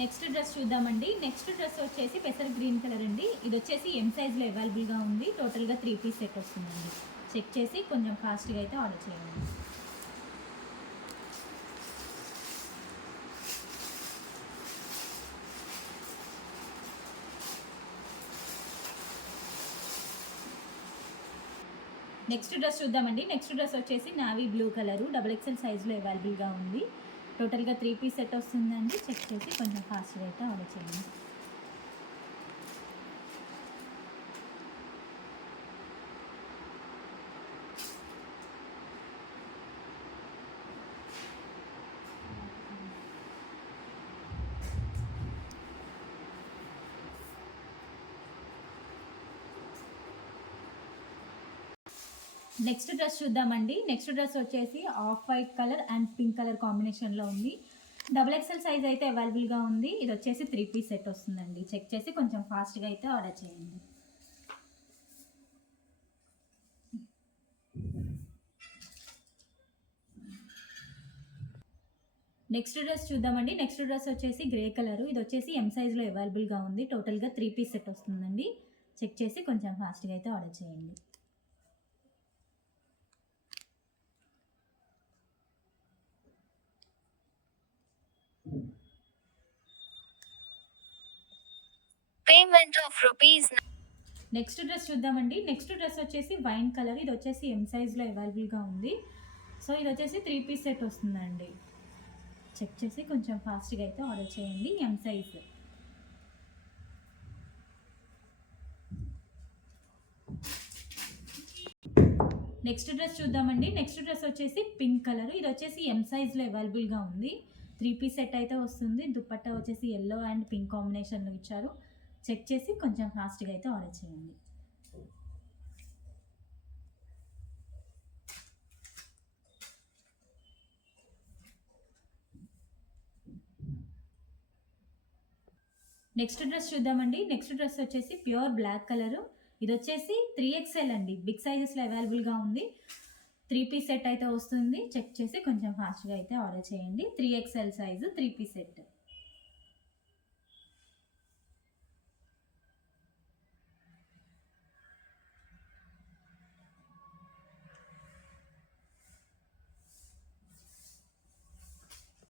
Next dress చూద్దామండి. Next dress వచ్చేసి పెసర్ గ్రీన్ కలర్ అండి. ఇది వచ్చేసి ఎం సైజ్లో అవైలబుల్గా ఉంది. టోటల్గా 3 పీస్ సెట్ వస్తుందండి. చెక్ చేసి కొంచెం ఫాస్ట్గా అయితే ఆర్డర్ చేయండి. నెక్స్ట్ డ్రెస్ చూద్దామండి. నెక్స్ట్ డ్రెస్ వచ్చేసి నావీ బ్లూ కలరు XXL సైజ్లో అవైలబుల్గా ఉంది. టోటల్గా 3 పీస్ సెట్ వస్తుందండి. చెక్ చేసి కొంచెం ఫాస్ట్గా అయితే ఆర్డర్ చేయండి. నెక్స్ట్ డ్రెస్ చూద్దామండి. నెక్స్ట్ డ్రెస్ వచ్చేసి off white colour and pink colour కాంబినేషన్లో ఉంది. XXL సైజ్ అయితే అవైలబుల్గా ఉంది. ఇది వచ్చేసి 3 పీస్ సెట్ వస్తుందండి. చెక్ చేసి కొంచెం ఫాస్ట్గా అయితే ఆర్డర్ చేయండి. నెక్స్ట్ డ్రెస్ చూద్దామండి. నెక్స్ట్ డ్రెస్ వచ్చేసి గ్రే కలరు. ఇది వచ్చేసి ఎం సైజ్లో అవైలబుల్గా ఉంది. టోటల్గా 3 పీస్ సెట్ వస్తుందండి. చెక్ చేసి కొంచెం ఫాస్ట్గా అయితే ఆర్డర్ చేయండి. Payment of rupees. Next dress చూద్దామండి. నెక్స్ట్ డ్రెస్ వచ్చేసి వైన్ కలర్. ఇది వచ్చేసి ఎం సైజ్లో అవైలబుల్గా ఉంది. సో ఇది వచ్చేసి 3 పీస్ సెట్ వస్తుందండి. చెక్ చేసి కొంచెం ఫాస్ట్గా అయితే ఆర్డర్ చేయండి. M size. నెక్స్ట్ డ్రెస్ చూద్దామండి. నెక్స్ట్ డ్రెస్ వచ్చేసి పింక్ కలర్. ఇది వచ్చేసి ఎం సైజ్లో అవైలబుల్గా ఉంది. 3 పీస్ సెట్ అయితే వస్తుంది. దుపట్టా వచ్చేసి ఎల్లో అండ్ పింక్ కాంబినేషన్లో ఇచ్చారు. చెక్ చేసి కొంచెం ఫాస్ట్గా అయితే ఆర్డర్ చేయండి. నెక్స్ట్ డ్రెస్ చూద్దామండి. నెక్స్ట్ డ్రెస్ వచ్చేసి ప్యూర్ బ్లాక్ కలరు. ఇది వచ్చేసి 3XL అండి. బిగ్ సైజెస్లో అవైలబుల్గా ఉంది. 3 పీస్ సెట్ అయితే వస్తుంది. చెక్ చేసి కొంచెం ఫాస్ట్గా అయితే ఆర్డర్ చేయండి. 3XL size 3 piece set.